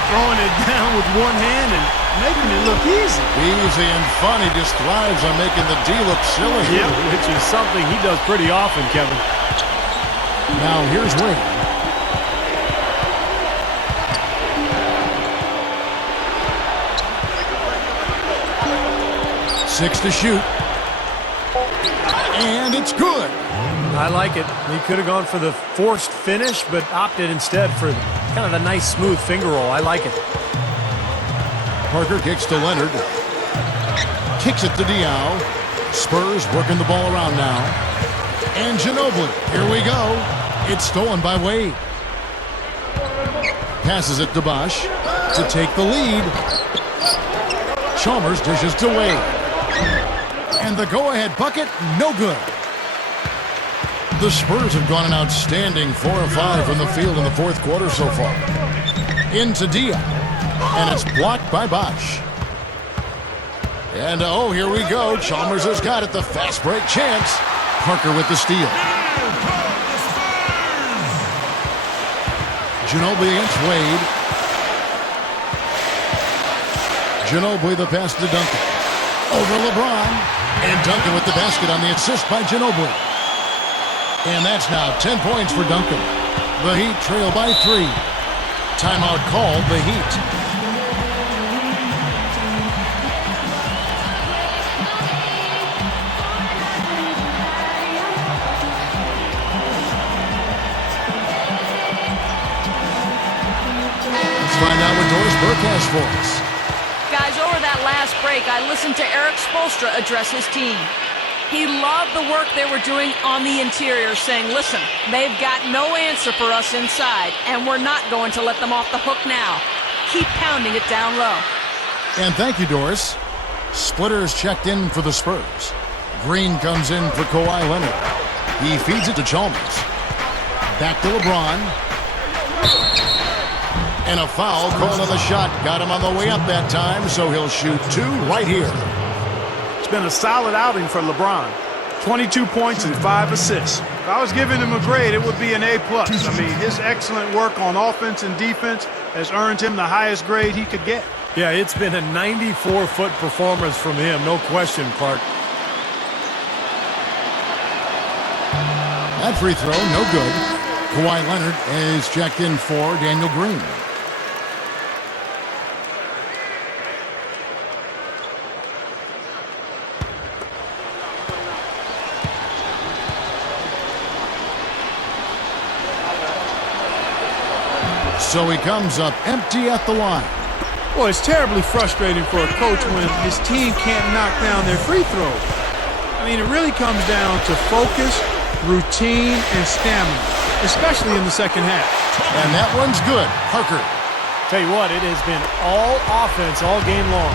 Throwing it down with one hand and making it look easy. Easy and fun. He just thrives on making the D look silly. Yep, which is something he does pretty often, Kevin. Now here's Wade. 6 to shoot. And it's good. I like it. He could have gone for the forced finish, but opted instead for kind of a nice smooth finger roll. I like it. Parker kicks to Leonard. Kicks it to Diaw. Spurs working the ball around now. And Ginobili. Here we go. It's stolen by Wade. Passes it to Bosch to take the lead. Chalmers dishes to Wade. And the go-ahead bucket, no good. The Spurs have gone an outstanding 4 of 5 from the field in the fourth quarter so far. Into Diaw. And it's blocked by Bosch. And oh, here we go. Chalmers has got it. The fast break chance. Parker with the steal. Ginobili against Wade. Ginobili the pass to Duncan. Over LeBron. And Duncan with the basket on the assist by Ginobili. And that's now 10 points for Duncan. The Heat trail by 3. Timeout called the Heat. Find out what Doris Burke has for us. Guys, over that last break, I listened to Eric Spoelstra address his team. He loved the work they were doing on the interior, saying, listen, they've got no answer for us inside, and we're not going to let them off the hook now. Keep pounding it down low. And thank you, Doris. Splitter is checked in for the Spurs. Green comes in for Kawhi Leonard. He feeds it to Chalmers. Back to LeBron. And a foul called on the shot. Got him on the way up that time, so he'll shoot 2 right here. It's been a solid outing for LeBron. 22 points and 5 assists. If I was giving him a grade, it would be an A+. I mean, his excellent work on offense and defense has earned him the highest grade he could get. Yeah, it's been a 94-foot performance from him, no question, Clark. That free throw, no good. Kawhi Leonard is checked in for Daniel Green. So he comes up empty at the line. Well, it's terribly frustrating for a coach when his team can't knock down their free throws. I mean, it really comes down to focus, routine, and stamina, especially in the second half. And that one's good. Parker. Tell you what, it has been all offense all game long.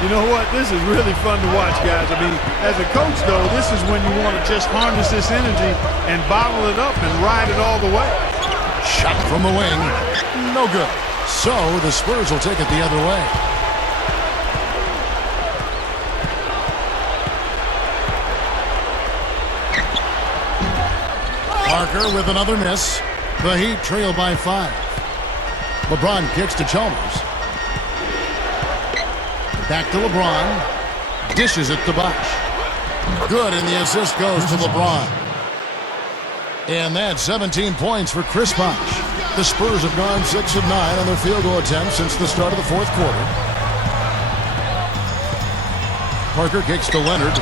You know what? This is really fun to watch, guys. I mean, as a coach, though, this is when you want to just harness this energy and bottle it up and ride it all the way. Shot from the wing. No good. So the Spurs will take it the other way. Parker with another miss. The Heat trail by 5. LeBron kicks to Chalmers. Back to LeBron. Dishes it to Bosh. Good, and the assist goes to LeBron. And that's 17 points for Chris Bosh. The Spurs have gone 6 of 9 on their field goal attempts since the start of the fourth quarter. Parker kicks to Leonard.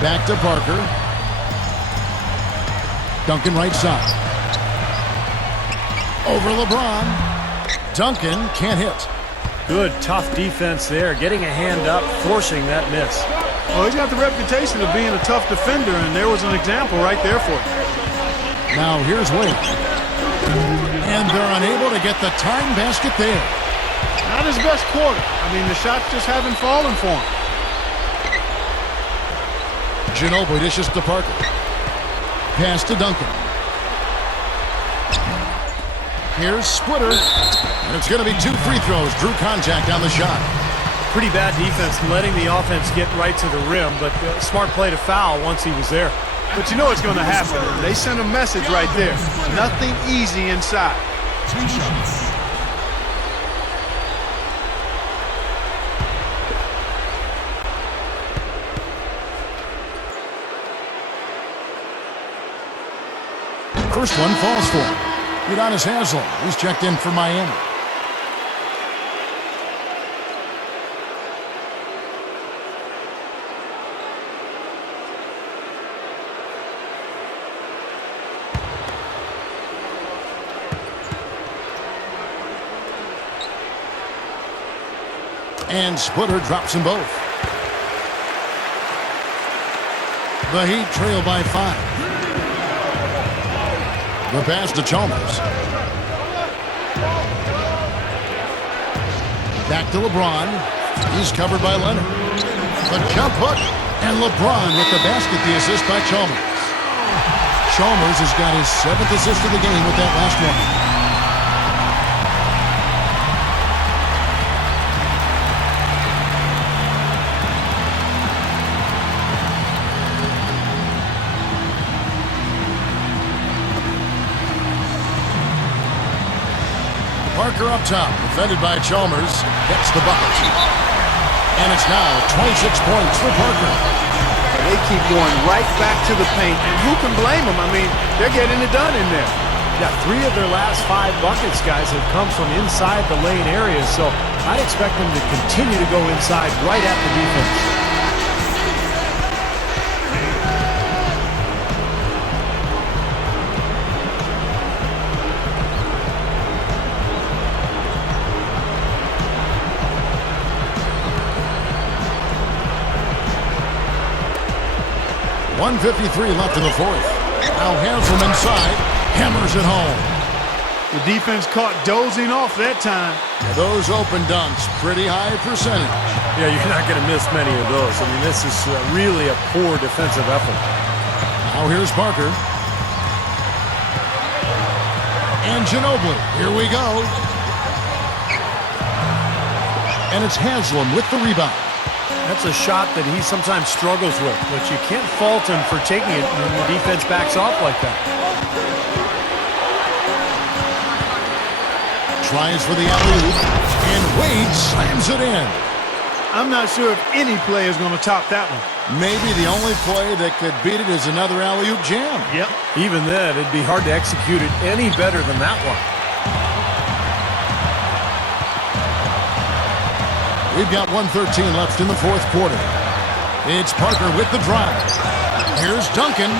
Back to Parker. Duncan right side. Over LeBron. Duncan can't hit. Good, tough defense there. Getting a hand up, forcing that miss. Well, he's got the reputation of being a tough defender, and there was an example right there for him. Now here's Wade. And they're unable to get the tying basket there. Not his best quarter. I mean, the shots just haven't fallen for him. Ginobili dishes to Parker. Pass to Duncan. Here's Splitter. And it's going to be 2 free throws. Drew contact on the shot. Pretty bad defense letting the offense get right to the rim, but smart play to foul once he was there. But you know what's going to happen. They sent a message right there. Nothing easy inside. 2 shots. First one falls for him. Udonis Haslem. He's checked in for Miami. And Splitter drops them both. The Heat trail by 5. The pass to Chalmers. Back to LeBron. He's covered by Leonard. The jump hook. And LeBron with the basket, the assist by Chalmers. Chalmers has got his 7th assist of the game with that last one. Parker up top, defended by Chalmers, gets the bucket. And it's now 26 points for Parker. They keep going right back to the paint, and who can blame them? I mean, they're getting it done in there. Yeah, 3 of their last 5 buckets, guys, have come from inside the lane area, so I'd expect them to continue to go inside right at the defense. .153 left in the fourth. Now Haslem inside, hammers it home. The defense caught dozing off that time. Now those open dunks, pretty high percentage. Yeah, you're not going to miss many of those. I mean, this is really a poor defensive effort. Now here's Parker. And Ginobili, here we go. And it's Haslam with the rebound. That's a shot that he sometimes struggles with, but you can't fault him for taking it when the defense backs off like that. Tries for the alley-oop, and Wade slams it in. I'm not sure if any play is going to top that one. Maybe the only play that could beat it is another alley-oop jam. Yep. Even then, it'd be hard to execute it any better than that one. We've got 1:13 left in the fourth quarter. It's Parker with the drive. Here's Duncan,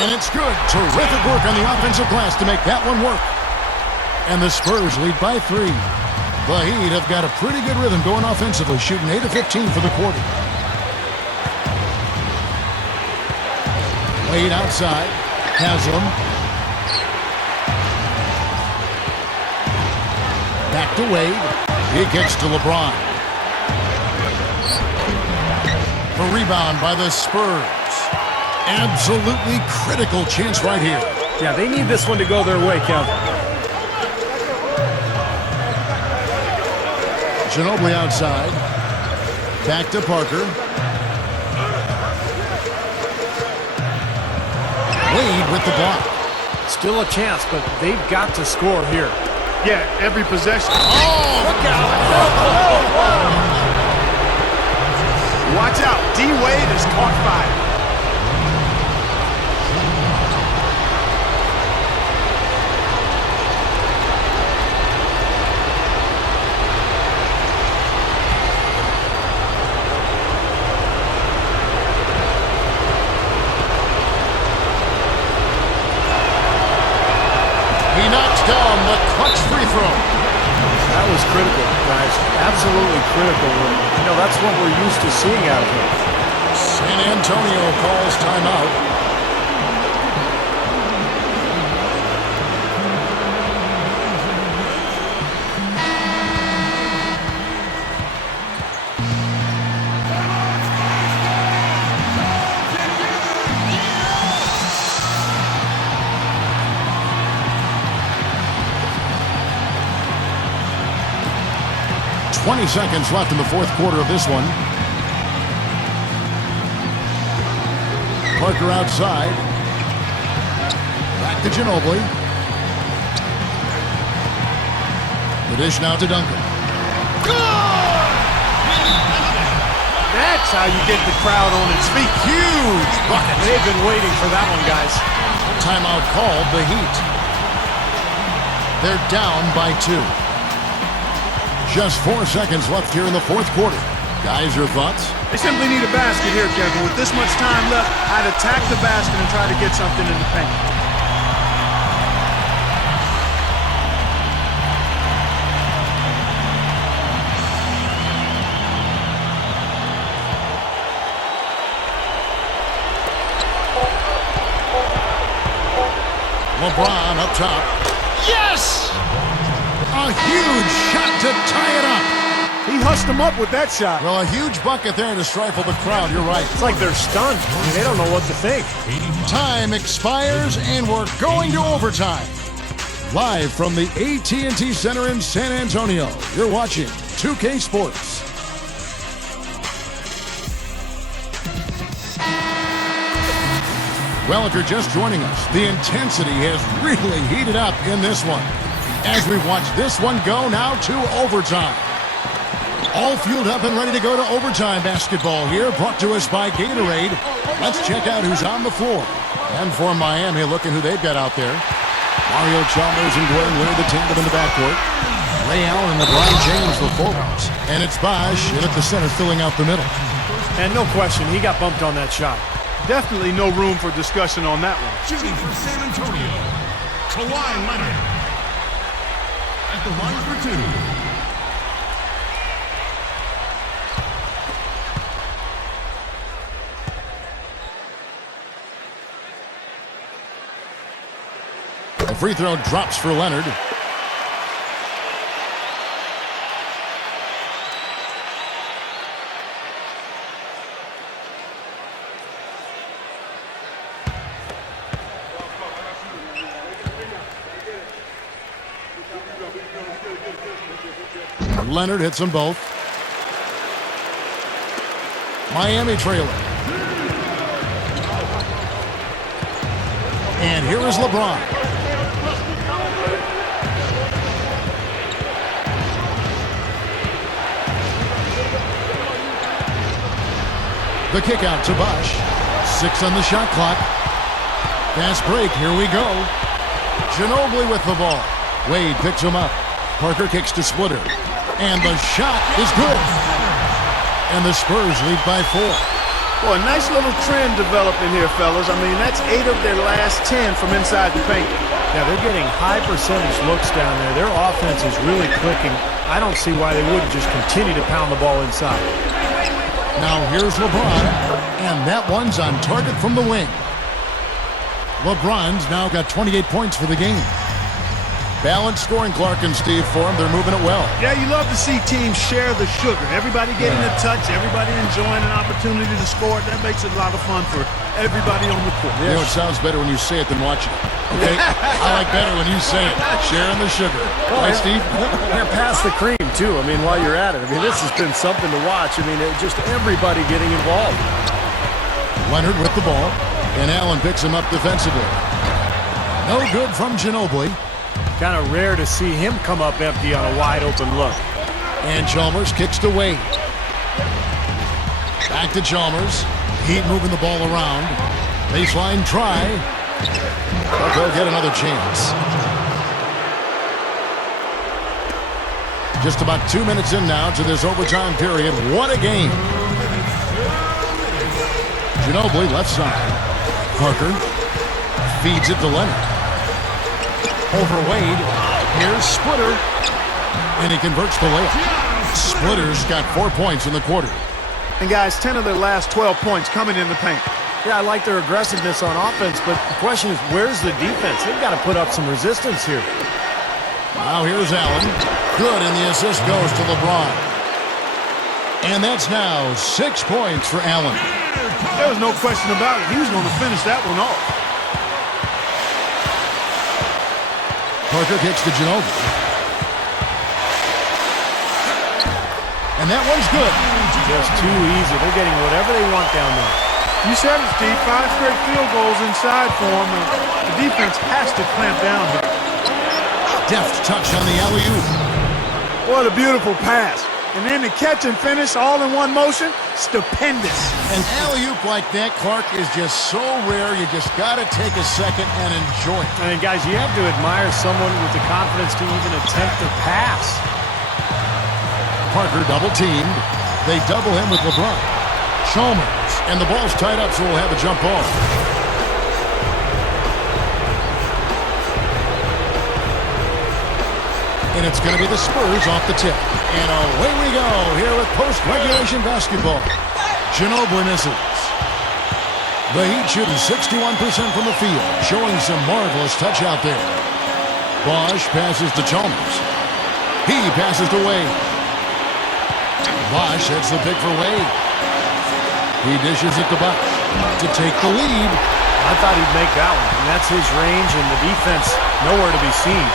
and it's good. Terrific work on the offensive glass to make that one work. And the Spurs lead by 3. The Heat have got a pretty good rhythm going offensively, shooting 8 of 15 for the quarter. Wade outside. Haslam. Back to Wade. He kicks to LeBron. The rebound by the Spurs. Absolutely critical chance right here. Yeah, they need this one to go their way, Kev. Ginobili outside. Back to Parker. Wade with the block. Still a chance, but they've got to score here. Yeah, every possession. Oh! Look out! Watch out. D-Wade has caught fire. He knocks down the clutch free throw. That was critical, guys. Absolutely critical. You know, that's what we're used to seeing out of him. San Antonio calls timeout. .20 seconds left in the fourth quarter of this one. Parker outside. Back to Ginobili. The dish now to Duncan. Good! That's how you get the crowd on its feet. Huge bucket. They've been waiting for that one, guys. Timeout called the Heat. They're down by 2. Just 4 seconds left here in the fourth quarter. Guys, your thoughts? They simply need a basket here, Kevin. With this much time left, I'd attack the basket and try to get something in the paint. LeBron up top. Yes! A huge shot to tie it up. He hushed him up with that shot. Well, a huge bucket there to stifle the crowd. You're right. It's like they're stunned. I mean, they don't know what to think. Time expires, and we're going to overtime. Live from the AT&T Center in San Antonio, you're watching 2K Sports. Well, if you're just joining us, the intensity has really heated up in this one. As we watch this one go now to overtime. All fueled up and ready to go to overtime basketball here, brought to us by Gatorade. Let's check out who's on the floor. And for Miami, look at who they've got out there. Mario Chalmers and Gordon Leonard, the tandem in the backcourt. Ray Allen and LeBron James, the forwards. And it's Bosh in at the center, filling out the middle. And no question, he got bumped on that shot. Definitely no room for discussion on that one. Shooting for San Antonio, Kawhi Leonard. At the line for 2. The free throw drops for Leonard. Leonard hits them both. Miami trailer. And here is LeBron. The kick out to Bosh. 6 on the shot clock. Fast break. Here we go. Ginobili with the ball. Wade picks him up. Parker kicks to Splitter. And the shot is good. And the Spurs lead by 4. Well, a nice little trend developing here, fellas. I mean, that's 8 of their last 10 from inside the paint. Yeah, they're getting high percentage looks down there. Their offense is really clicking. I don't see why they wouldn't just continue to pound the ball inside. Now here's LeBron. And that one's on target from the wing. LeBron's now got 28 points for the game. Balanced scoring, Clark and Steve, for them. They're moving it well. Yeah, you love to see teams share the sugar. Everybody getting a touch, everybody enjoying an opportunity to score. That makes it a lot of fun for everybody on the court. You know, it sounds better when you say it than watching it. Okay? I like better when you say it. Sharing the sugar. Right, Steve? Yeah, pass the cream, too. I mean, while you're at it. I mean, this has been something to watch. I mean, just everybody getting involved. Leonard with the ball. And Allen picks him up defensively. No good from Ginobili. Kind of rare to see him come up empty on a wide-open look. And Chalmers kicks to Wade. Back to Chalmers. Heat moving the ball around. Baseline try. But they'll get another chance. Just about 2 minutes in now to this overtime period. What a game. Ginobili left side. Parker feeds it to Leonard. Over Wade. Here's Splitter. And he converts the layup. Splitter's got 4 points in the quarter. And guys, 10 of their last 12 points coming in the paint. Yeah, I like their aggressiveness on offense, but the question is, where's the defense? They've got to put up some resistance here. Now here's Allen. Good, and the assist goes to LeBron. And that's now 6 points for Allen. There was no question about it. He was going to finish that one off. Parker kicks to Ginobili. And that one's good. Just too easy. They're getting whatever they want down there. You said it, Steve. 5 straight field goals inside for them. And the defense has to clamp down here. Deft touch on the alley-oop. What a beautiful pass. And then the catch and finish all in one motion. Stupendous. An alley-oop like that, Clark, is just so rare. You just got to take a second and enjoy it. I mean, guys, you have to admire someone with the confidence to even attempt to pass. Parker double-teamed. They double him with LeBron. Chalmers. And the ball's tied up, so we'll have a jump ball. And it's going to be the Spurs off the tip. And away we go here with post-regulation basketball. Ginobili misses. The Heat shooting 61% from the field, showing some marvelous touch out there. Bosh passes to Chalmers. He passes to Wade. Bosh hits the pick for Wade. He dishes it to Bosh to take the lead. I thought he'd make that one, and that's his range, and the defense nowhere to be seen.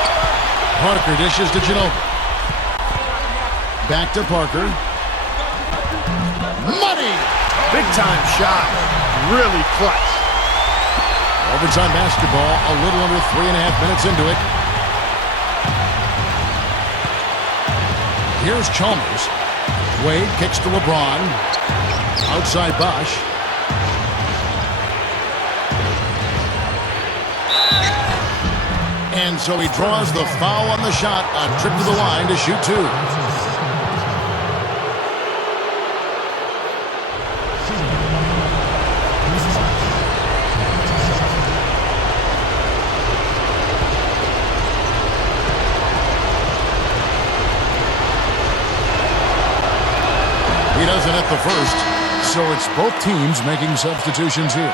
Parker dishes to Ginobili. Back to Parker. Money! Big-time shot. Really clutch. Overtime basketball, a little under 3.5 minutes into it. Here's Chalmers. Wade kicks to LeBron. Outside Bosh. And so he draws the foul on the shot. A trip to the line to shoot 2. He doesn't hit the first, so it's both teams making substitutions here.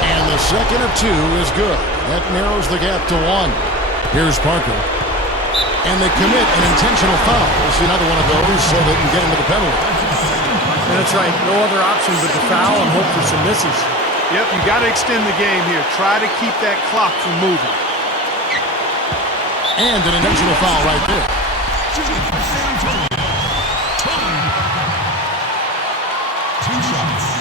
And the second of 2 is good. That narrows the gap to 1. Here's Parker. And they commit an intentional foul. We'll see another one of those so they can get into the penalty. That's right. No other option but to foul and hope for some misses. Yep, you got to extend the game here. Try to keep that clock from moving. And an intentional foul right there. Shooting for San Antonio. Tony Parker. 2 shots.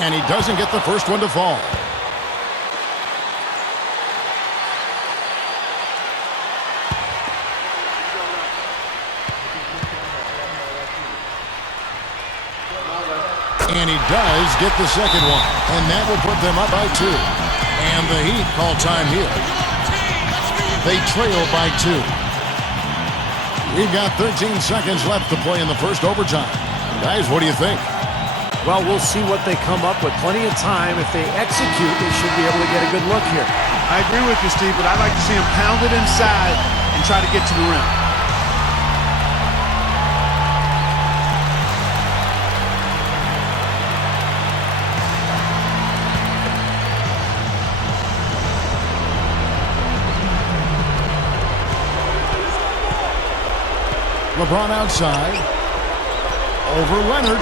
And he doesn't get the first one to fall. And he does get the second one. And that will put them up by 2. And the Heat call time here. They trail by 2. We've got 13 seconds left to play in the first overtime. Guys, what do you think? Well, we'll see what they come up with. Plenty of time. If they execute, they should be able to get a good look here. I agree with you, Steve, but I'd like to see him pound it inside and try to get to the rim. LeBron outside. Over Leonard.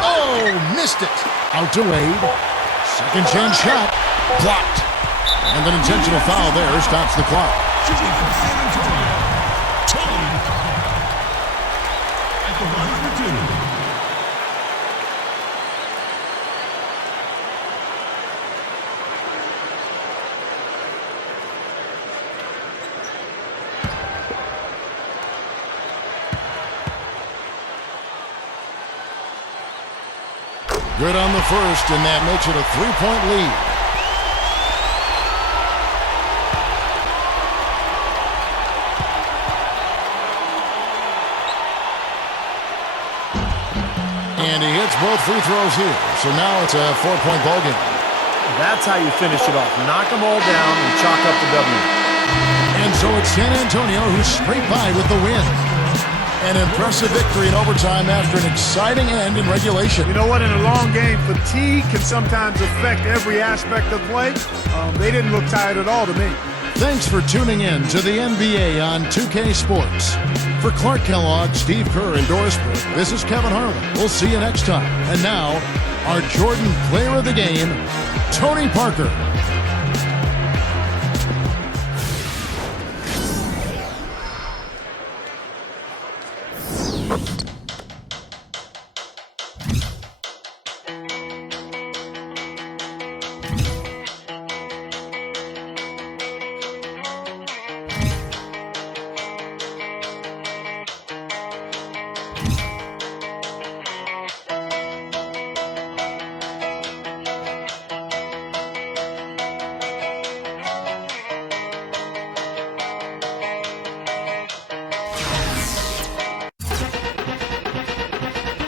Oh, missed it. Out to Wade. Second chance shot. Blocked. And an intentional foul there stops the clock. Shooting for San Antonio. Tony Parker. At the line for 2. Good on the first, and that makes it a 3-point lead. And he hits both free throws here. So now it's a 4-point ball game. That's how you finish it off. Knock them all down and chalk up the W. And so it's San Antonio who scraped by with the win. An impressive victory in overtime after an exciting end in regulation. You know what? In a long game, fatigue can sometimes affect every aspect of play. They didn't look tired at all to me. Thanks for tuning in to the NBA on 2K Sports. For Clark Kellogg, Steve Kerr, and Doris Burke, this is Kevin Harlan. We'll see you next time. And now, our Jordan Player of the Game, Tony Parker.